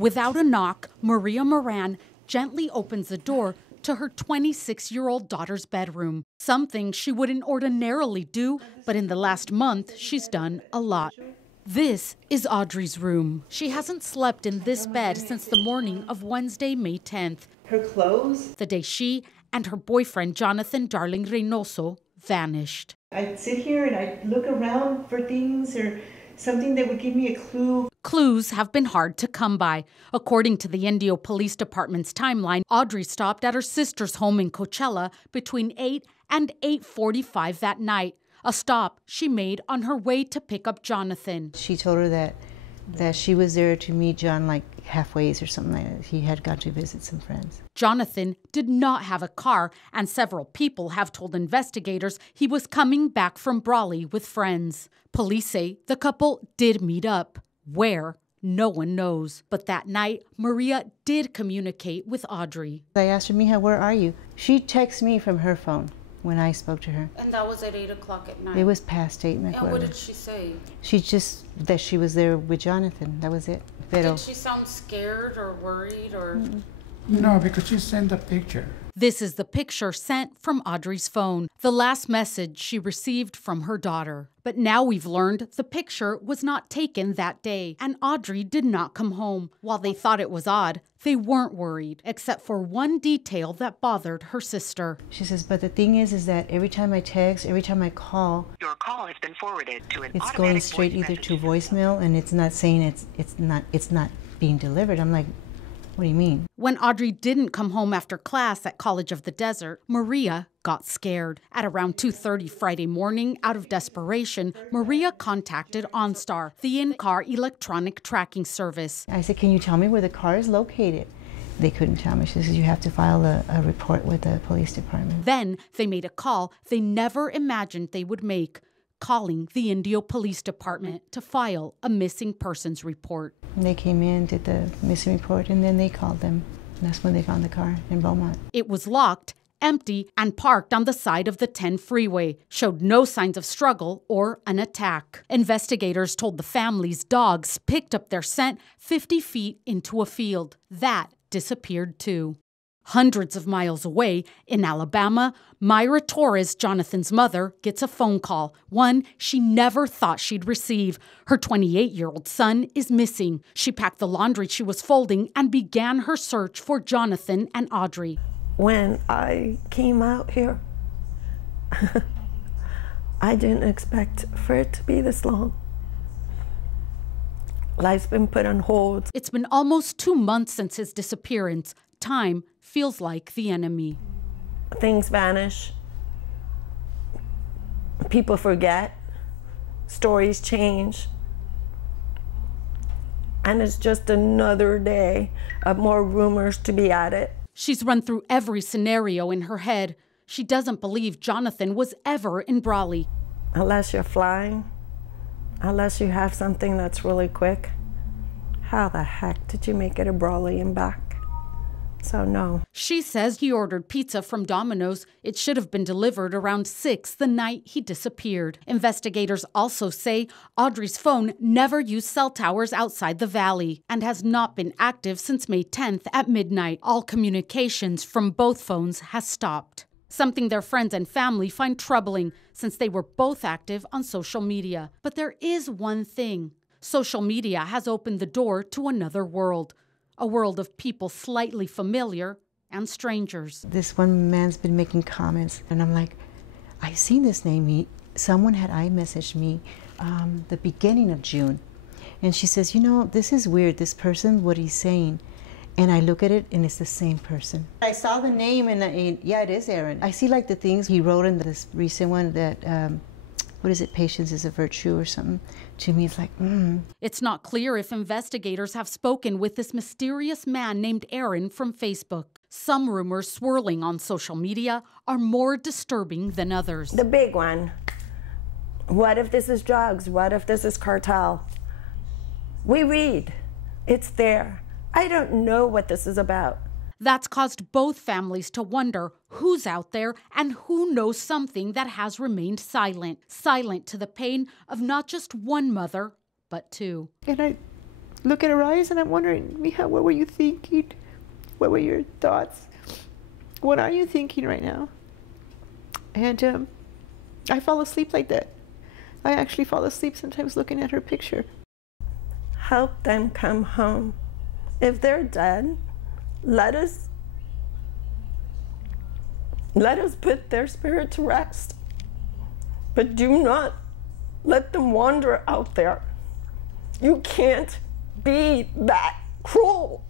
Without a knock, Maria Moran gently opens the door to her 26-year-old daughter's bedroom. Something she wouldn't ordinarily do, but in the last month, she's done a lot. This is Audrey's room. She hasn't slept in this bed since the morning of Wednesday, May 10th. Her clothes? The day she and her boyfriend, Jonathan Darling Reynoso, vanished. I'd sit here and I'd look around for things or something that would give me a clue. Clues have been hard to come by. According to the Indio Police Department's timeline, Audrey stopped at her sister's home in Coachella between 8 and 8:45 that night, a stop she made on her way to pick up Jonathan. She told her that she was there to meet John like halfway or something like that. He had gone to visit some friends. Jonathan did not have a car, and several people have told investigators he was coming back from Brawley with friends. Police say the couple did meet up. Where? No one knows. But that night, Maria did communicate with Audrey. I asked her, Mija, where are you? She texted me from her phone when I spoke to her. And that was at 8 o'clock at night? It was past 8. And what did she say? She just, that she was there with Jonathan. That was it. Did she sound scared or worried or? No, because she sent a picture. This is the picture sent from Audrey's phone, the last message she received from her daughter. But now we've learned the picture was not taken that day, and Audrey did not come home. While they thought it was odd, they weren't worried, except for one detail that bothered her sister. She says, but the thing is that every time I text, every time I call, your call has been forwarded to an it's going straight either to voicemail, and it's not saying it's not being delivered. I'm like, what do you mean? When Audrey didn't come home after class at College of the Desert, Maria got scared. At around 2:30 Friday morning, out of desperation, Maria contacted OnStar, the in-car electronic tracking service. I said, can you tell me where the car is located? They couldn't tell me. She says, you have to file a report with the police department. Then they made a call they never imagined they would make, calling the Indio Police Department to file a missing persons report. And they came in, did the missing report, and then they called them. And that's when they found the car in Beaumont. It was locked, empty, and parked on the side of the 10 freeway, showed no signs of struggle or an attack. Investigators told the family's dogs picked up their scent 50 feet into a field. That disappeared too. Hundreds of miles away, in Alabama, Myra Torres, Jonathan's mother, gets a phone call, one she never thought she'd receive. Her 28-year-old son is missing. She packed the laundry she was folding and began her search for Jonathan and Audrey. When I came out here, I didn't expect for it to be this long. Life's been put on hold. It's been almost 2 months since his disappearance. Time feels like the enemy. Things vanish. People forget. Stories change. And it's just another day of more rumors to be added. She's run through every scenario in her head. She doesn't believe Jonathan was ever in Brawley. Unless you're flying, unless you have something that's really quick, how the heck did you make it to Brawley and back? So no. She says he ordered pizza from Domino's. It should have been delivered around 6 the night he disappeared. Investigators also say Audrey's phone never used cell towers outside the valley and has not been active since May 10th at midnight. All communications from both phones has stopped. Something their friends and family find troubling since they were both active on social media. But there is one thing. Social media has opened the door to another world. A world of people slightly familiar and strangers. This one man's been making comments, and I'm like, I've seen this name. Someone had iMessaged me the beginning of June. And she says, you know, this is weird, this person, what he's saying. And I look at it, and it's the same person. I saw the name, and yeah, it is Aaron. I see like the things he wrote in this recent one that, what is it, patience is a virtue or something. To me, it's like, It's not clear if investigators have spoken with this mysterious man named Aaron from Facebook. Some rumors swirling on social media are more disturbing than others. The big one. What if this is drugs? What if this is cartel? We read. It's there. I don't know what this is about. That's caused both families to wonder who's out there and who knows something that has remained silent. Silent to the pain of not just one mother, but two. and look at her eyes and I'm wondering, Mija, what were you thinking? What were your thoughts? What are you thinking right now? And I fall asleep like that. I actually fall asleep sometimes looking at her picture. Help them come home. If they're dead, let us put their spirit to rest. But do not let them wander out there. You can't be that cruel.